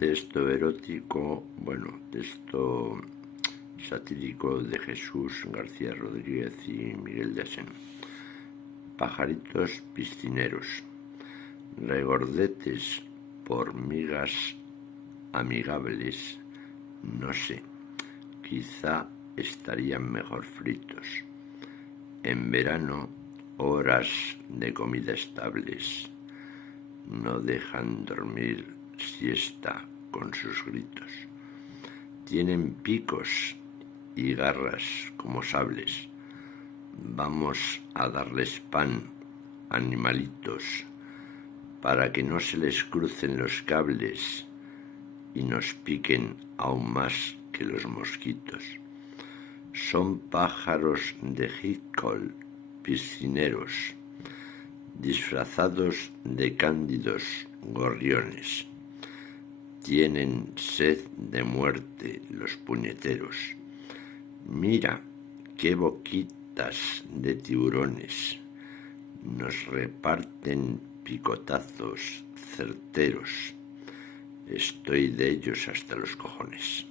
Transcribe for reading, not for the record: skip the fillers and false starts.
Texto erótico, texto satírico de Jesús García Rodríguez y Miguel de Asén. Pajaritos piscineros, regordetes por migas amigables, no sé, quizá estarían mejor fritos. En verano, horas de comida estables, no dejan dormir siesta con sus gritos. Tienen picos y garras como sables. Vamos a darles pan, animalitos, para que no se les crucen los cables y nos piquen aún más que los mosquitos. Son pájaros de Hitchcock, piscineros, disfrazados de cándidos gorriones. Tienen sed de muerte los puñeteros. Mira qué boquitas de tiburones. Nos reparten picotazos certeros. Estoy de ellos hasta los cojones.